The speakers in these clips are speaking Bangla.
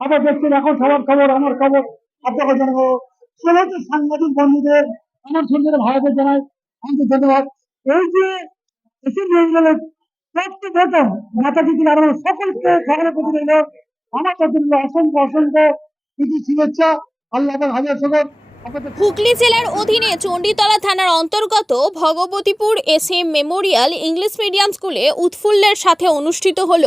আবার দেখছেন এখন সবার খবর, আমার খবর। আপনাকে জানাব, সমস্ত সাংবাদিক বন্ধুদের, আমার সুন্দর ভাইদের জানাই আমাদের ধন্যবাদ। এই যে বেঙ্গলের প্রত্যেক থেকে আরও সকলকে সকলের প্রতি আমার প্রতি অসংখ্য অসংখ্য কিছু শুভেচ্ছা আল্লাহ হাজার আপনাদের হুগলি জেলার অধীনে চণ্ডীতলা থানার অন্তর্গত Bhagabatipur S M memorial English medium স্কুলে উৎফুল্লের সাথে অনুষ্ঠিত হল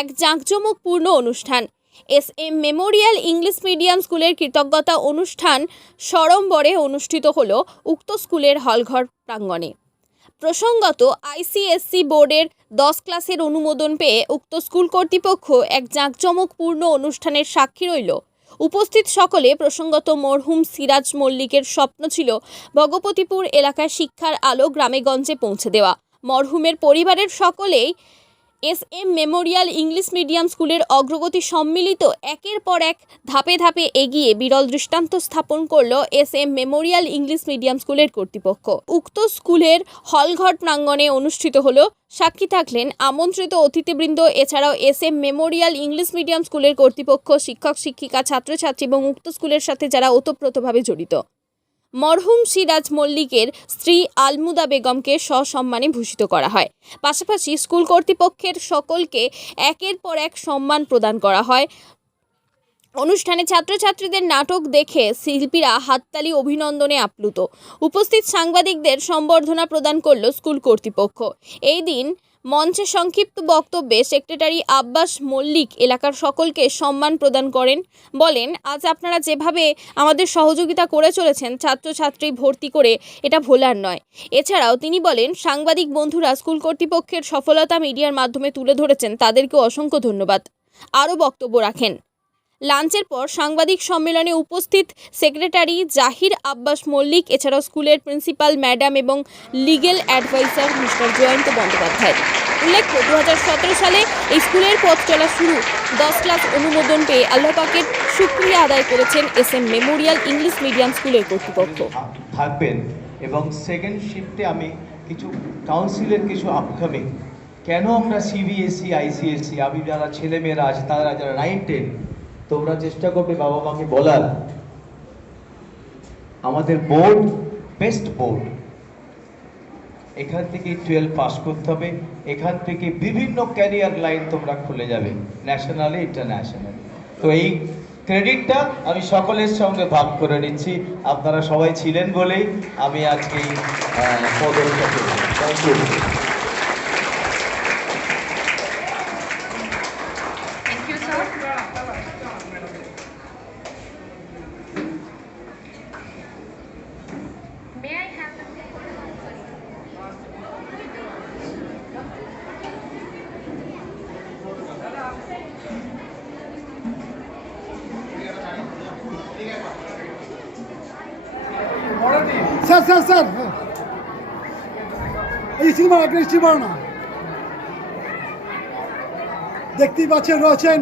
এক জাঁকজমকপূর্ণ অনুষ্ঠান। S M memorial English medium স্কুলের কৃতজ্ঞতা অনুষ্ঠান সড়ম্বরে অনুষ্ঠিত হল উক্ত স্কুলের হলঘর প্রাঙ্গণে। প্রসঙ্গত, আইসিএসসি বোর্ডের দশ ক্লাসের অনুমোদন পেয়ে উক্ত স্কুল কর্তৃপক্ষ এক জাঁকজমকপূর্ণ অনুষ্ঠানের সাক্ষী রইল। উপস্থিত সকলে প্রসঙ্গত মরহুম সিরাজ মল্লিকের স্বপ্ন ছিল ভগপতিপুর এলাকায় শিক্ষার আলো গ্রামেগঞ্জে পৌঁছে দেওয়া। মরহুমের পরিবারের সকলেই S M memorial English medium স্কুলের অগ্রগতি সম্মিলিত একের পর এক ধাপে ধাপে এগিয়ে বিরল দৃষ্টান্ত স্থাপন করল S M memorial English medium স্কুলের কর্তৃপক্ষ। উক্ত স্কুলের হলঘর প্রাঙ্গণে অনুষ্ঠিত হলো সাক্ষী থাকলেন আমন্ত্রিত অতিথিবৃন্দ, এছাড়াও S M memorial English medium স্কুলের কর্তৃপক্ষ, শিক্ষক, শিক্ষিকা, ছাত্রছাত্রী এবং উক্ত স্কুলের সাথে যারা ওতপ্রোতভাবে জড়িত। মরহুম সিরাজ মল্লিকের স্ত্রী আলমুদা বেগমকে সসম্মানে ভূষিত করা হয়। পাশাপাশি স্কুল কর্তৃপক্ষের সকলকে একের পর এক সম্মান প্রদান করা হয়। অনুষ্ঠানে ছাত্রছাত্রীদের নাটক দেখে শিল্পীরা হাততালি অভিনন্দনে আপ্লুত। উপস্থিত সাংবাদিকদের সম্বর্ধনা প্রদান করল স্কুল কর্তৃপক্ষ। এই দিন মঞ্চে সংক্ষিপ্ত বক্তব্যে সেক্রেটারি আব্বাস মল্লিক এলাকার সকলকে সম্মান প্রদান করেন। বলেন, আজ আপনারা যেভাবে আমাদের সহযোগিতা করে চলেছেন, ছাত্রছাত্রী ভর্তি করে, এটা ভোলার নয়। এছাড়াও তিনি বলেন, সাংবাদিক বন্ধুরা স্কুল কর্তৃপক্ষের সফলতা মিডিয়ার মাধ্যমে তুলে ধরেছেন তাদেরকে অসংখ্য ধন্যবাদ। আরও বক্তব্য রাখেন। লাঞ্চের পর সাংবাদিক সম্মেলনে উপস্থিত সেক্রেটারি জাহির আব্বাস মল্লিক এছাড়াও স্কুলের প্রিন্সিপাল ম্যাডাম এবং legal adviser mister Jayanta Bandyopadhyay. উল্লেখ্য দু হাজার সতেরো সালে এই স্কুলের পথ চলা শুরু। দশ ক্লাস অনুমোদন পেয়ে আল্লাপাকের সুক্রিয়া আদায় করেছেন S M memorial English medium স্কুলের কর্তৃপক্ষ। থাকবেন এবং সেকেন্ড শিফটে আমি কিছু কাউন্সিলের কিছু আপকামিং কেন আমরা সিবিএসসি আইসিএসসি E, আমি যারা ছেলেমেয়েরা আছে তারা যারা নাইন টেন তোমরা চেষ্টা করবে বাবা মাকে বলার। আমাদের বোর্ড বেস্ট বোর্ড। এখান থেকে টুয়েলভ পাস করতে হবে। এখান থেকে বিভিন্ন ক্যারিয়ার লাইন তোমরা খুলে যাবে ন্যাশনালি ইন্টারন্যাশনালি তো এই ক্রেডিটটা আমি সকলের সঙ্গে ভাগ করে নিচ্ছি। আপনারা সবাই ছিলেন বলেই আমি আজকে আহ, পদকটা পেলাম স্যার স্যার স্যার। এই সিনেমা সিনেমা না দেখতেই পাচ্ছেন, রয়েছেন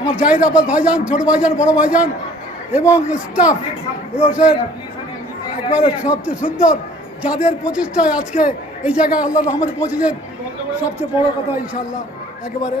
আমার জাহিদ আব্বাস ভাইজান, ছোট ভাইজান, বড় ভাইজান এবং স্টাফ রয়েছেন একবারে সবচেয়ে সুন্দর যাদের প্রচেষ্টায় আজকে এই জায়গায় আল্লাহ রহমতে পৌঁছেছেন, সবচেয়ে বড় কথা ইনশাল্লাহ একেবারে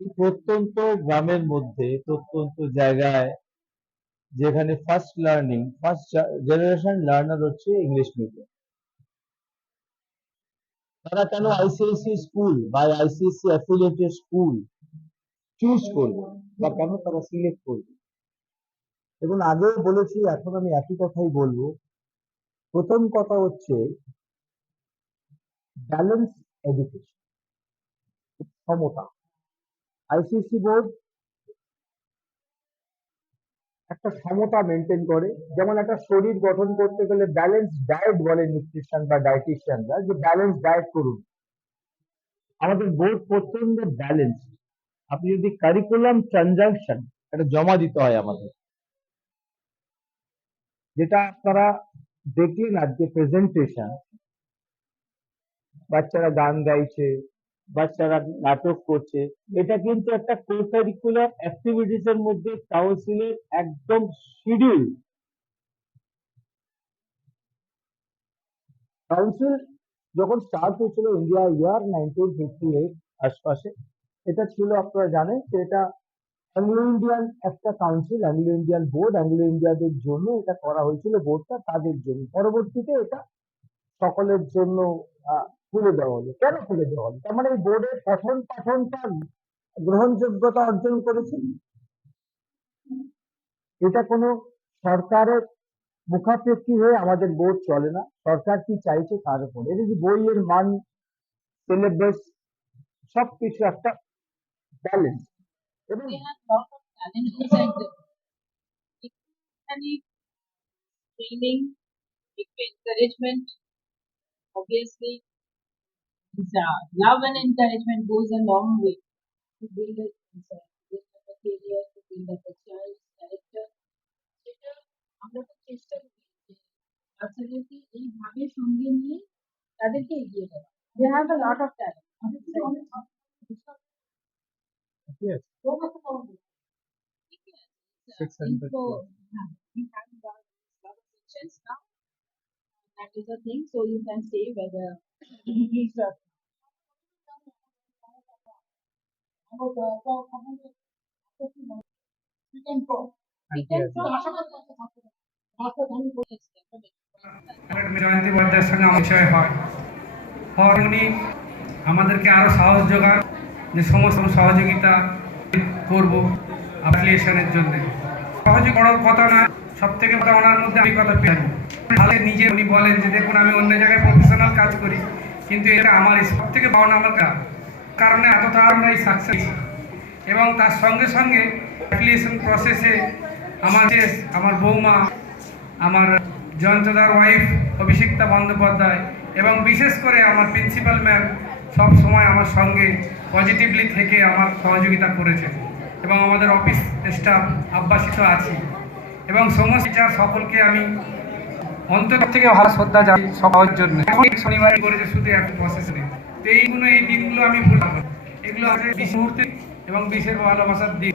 প্রত্যন্ত গ্রামের মধ্যে প্রত্যন্ত জায়গায় যেখানে first learning first generation learner হচ্ছে ইংলিশ মিডিয়াম তারা কেন আইসিআইসি স্কুল বা আইসিএসসি অ্যাফিলিয়েটেড স্কুল চুজ করবে বা কেন তারা সিলেক্ট করবে? এবং আগেও বলেছি এখন আমি একই কথাই বলব। প্রথম কথা হচ্ছে ব্যালেন্স এডুকেশন সমতা আইসিসি বোর্ড একটা সমতা মেনটেন করে, যেমন একটা শরীর গঠন করতে গেলে ব্যালেন্স ডায়েট বলে নিউট্রিশন বা ডায়েটিশিয়ানরা যে ব্যালেন্স ডায়েট করুন। আমাদের বোর্ড প্রচণ্ড ব্যালেন্স আপনি যদি কারিকুলাম ট্রানজাকশন এটা জমা দিতে হয় আমাদের, যেটা আপনারা দেখলেন আজকে প্রেজেন্টেশন বাচ্চারা গান গাইছে, বাচ্চারা নাটক করছে। এটা কিন্তু একটা কো কারিকুলার অ্যাক্টিভিটিস এর মধ্যে কাউন্সিলের একদম শিডিউল কাউন্সিল যখন স্টার্ট হয়েছিল India year nineteen fifty eight আশপাশে, এটা ছিল আপনারা জানেন যে এটা অ্যাংলো ইন্ডিয়ান একটা council Anglo Indian board Anglo ইন্ডিয়াদের জন্য এটা করা হয়েছিল বোর্ডটা তাদের জন্য। পরবর্তীতে এটা সকলের জন্য খুলে দেওয়া হলো। কেন খুলে দেওয়া হলো? তার মানে এই বোর্ডের পঠন পাঠনটা গ্রহণযোগ্যতা অর্জন করেছে? এটা কোনো সরকারের মুখাপেক্ষী হয়ে আমাদের বোর্ড চলে না। সরকার কি চাইছে তার উপর। এটা যে বইয়ের মান সিলেবাস সবকিছু একটা ব্যালেন্স এবং training, encouragement, it's, uh, love and encouragement goes a long way to build a, it's a build up a career, to build up a child's character. সেটা আমরা তো চেষ্টা করি যে বাচ্চাদেরকে এইভাবে সঙ্গে নিয়ে তাদেরকে এগিয়ে দেওয়া they have a lot of talent yes, Six 600 So, yeah, we have got a lot of sections now. That is a thing, so you can say whether. Yes, definitely. জয়ন্তী বন্দ্যোপাধ্যায়ের সঙ্গে বিষয় হয়। হওয়ার উনি আমাদেরকে আরও সাহস যোগান যে সমস্ত সহযোগিতা করব অ্যাপ্লিকেশনের জন্য। সহযোগ বড় কথা না সব থেকে ওনার মধ্যে আমি কথা পেয়ে ভালো নিজে উনি বলেন যে, দেখুন, আমি অন্য জায়গায় প্রফেশনাল কাজ করি, কিন্তু এটা আমার সব থেকে পাওনা আমার কারণে এত তাড়াতাড়ি সাকসেস এবং তার সঙ্গে সঙ্গে অ্যাপ্লিকেশন প্রসেসে আমার দেশ আমার বৌমা, আমার জয়ন্তদার ওয়াইফ অভিষিক্তা বন্দ্যোপাধ্যায় এবং বিশেষ করে আমার প্রিন্সিপাল ম্যাম সব সময় আমার সঙ্গে পজিটিভলি থেকে আমার সহযোগিতা করেছে এবং আমাদের অফিস স্টাফ আব্বাসিত আছি। এবং সমস্ত সকলকে আমি অন্তর থেকে ভালো শ্রদ্ধা জানাই সবার জন্য। শনিবার করেছে শুধু একটা প্রসেস তো এইগুলো এই দিনগুলো আমি না। এগুলো আছে মুহূর্তে এবং বিশের ভালোবাসার দিন।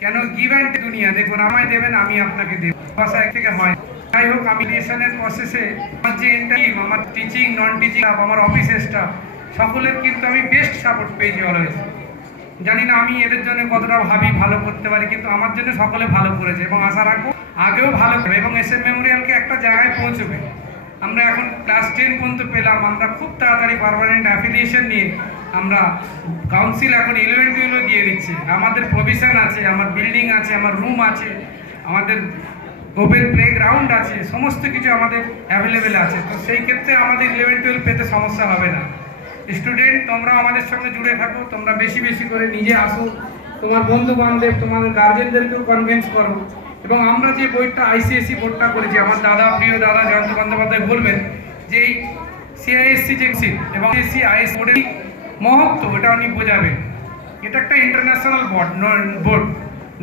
কেন গিভ অ্যান্ড দুনিয়া? দেখুন, আমায় দেবেন, আমি আপনাকে দেব। ভাষা এক থেকে হয়। যাই হোক, আমি রিলেশনের প্রসেসে আমার যে টিম আমার টিচিং নন টিচিং আমার অফিস স্টাফ সকলের কিন্তু আমি বেস্ট সাপোর্ট পেয়েছি অলওয়েজ জানি না আমি এদের জন্য কতটা ভাবি, ভালো করতে পারি, কিন্তু আমার জন্য সকলে ভালো করেছে এবং আশা রাখব আগেও ভালো করবে এবং এস এম মেমোরিয়ালকে একটা জায়গায় পৌঁছবে। আমরা এখন ক্লাস টেন পর্যন্ত পেলাম, আমরা খুব তাড়াতাড়ি পারমানেন্ট অ্যাফিলিয়েশন নিয়ে আমরা কাউন্সিল এখন ইলেভেন টুয়েলভও দিয়ে দিচ্ছে। আমাদের প্রভিশন আছে, আমার বিল্ডিং আছে, আমার রুম আছে, আমাদের ওপেন প্লে গ্রাউন্ড আছে, সমস্ত কিছু আমাদের অ্যাভেলেবেল আছে। তো সেই ক্ষেত্রে আমাদের ইলেভেন টুয়েলভ পেতে সমস্যা হবে না। স্টুডেন্ট তোমরা আমাদের সঙ্গে জুড়ে থাকো, তোমরা বেশি বেশি করে নিজে আসো তোমার বন্ধু বান্ধব তোমাদের গার্জেনদেরকেও কনভিন্স করো। এবং আমরা যে বইটা আইসিএসসি বোর্ডটা করেছি, আমার দাদা, প্রিয় দাদা, জয়ন্ত বন্দ্যোপাধ্যায় বলবেন যে এই সিআইএসসি যে সিট এবং এসসি আইএস বোর্ডের মহত্ব, এটা উনি বোঝাবেন। এটা একটা international board board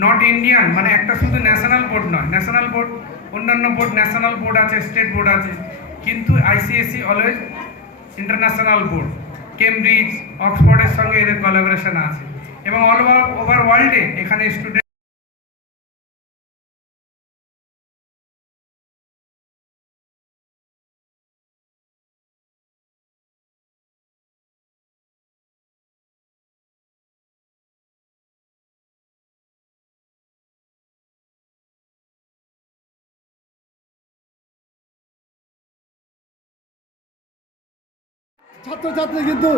not Indian মানে একটা শুধু ন্যাশনাল বোর্ড নয় ন্যাশনাল বোর্ড অন্যান্য বোর্ড ন্যাশনাল বোর্ড আছে স্টেট বোর্ড আছে, কিন্তু ICSE always international board Cambridge অক্সফোর্ডের সঙ্গে এদের কোলাবোরেশন আছে। এবং অল ওভার ওয়ার্ল্ডে এখানে স্টুডেন্ট ছাত্রছাত্রী কিন্তু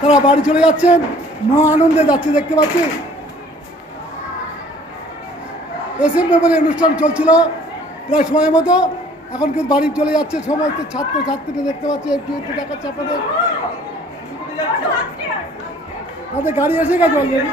তারা বাড়ি চলে যাচ্ছেন। মহা আনন্দে যাচ্ছে, দেখতে পাচ্ছি। এসএম মেমোরিয়াল অনুষ্ঠান চলছিল প্রায় সময় মতো। এখন কিন্তু বাড়ি চলে যাচ্ছে সমস্ত ছাত্র ছাত্রীরা দেখতে পাচ্ছি। একটু একটু দেখাচ্ছে আপনাদের। তাদের গাড়ি এসে গেছে অলরেডি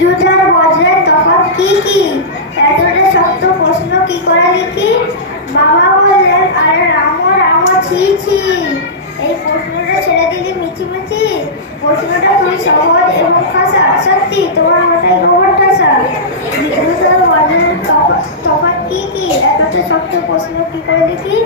দুটার আর বজ্রের তফাৎ কি কি? এতটা শক্ত প্রশ্ন কি করে লিখি? বাবা বললেন, আরে রাম রাম, ছি ছি। এই প্রশ্নটা ছেড়ে দিলি মিচিমিচি প্রশ্নটা খুবই সহজ এবং খাসা সত্যি, তোমার মাথায় গোবর ঠাসা দুটার আর বজ্রের তফাৎ কি কি? এতটা শক্ত প্রশ্ন কি করে লিখি?